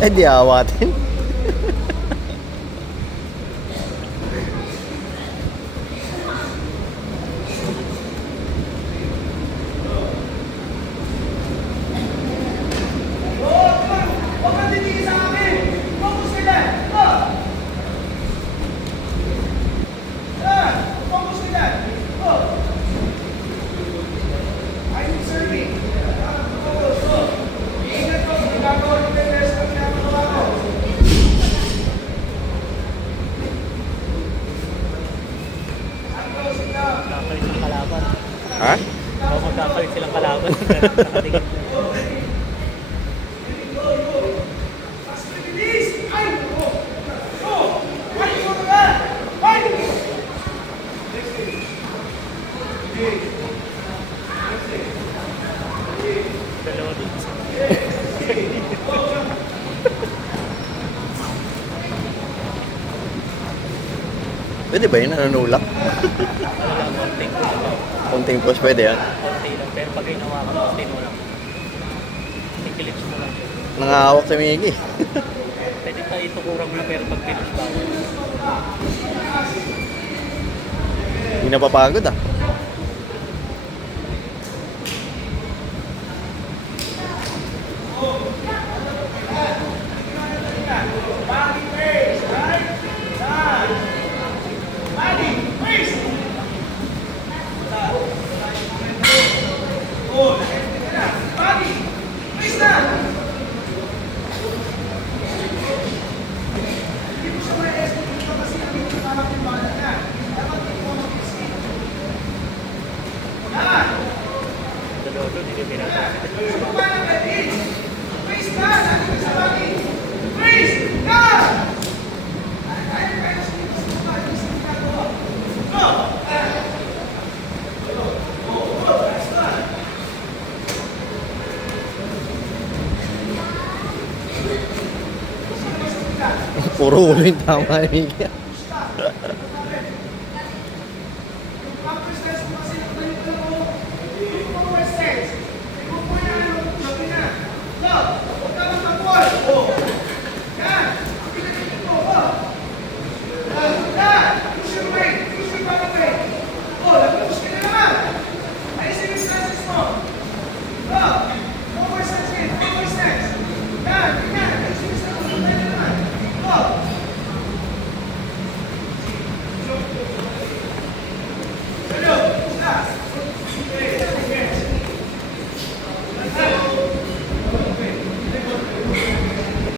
Eh di awatin. Magkakalit ng kalaban. Ha? Oo, magkakalit silang kalaban. Nakatingin. Dalawa din. Pwede ba yun? Nanunulak? Ano lang, konting push lang. Konting push, pwede yan. Konti lang. Pero pag ginawa ka, konti mo lang. Ikilips mo lang. Nangahawak si Miggy. Pwede tayo itukurang mo lang pero pag pinush ba? Hindi napapagod ah. Dalawa doon, hindi pinatay. Puro ulo yung tama ni Miggy.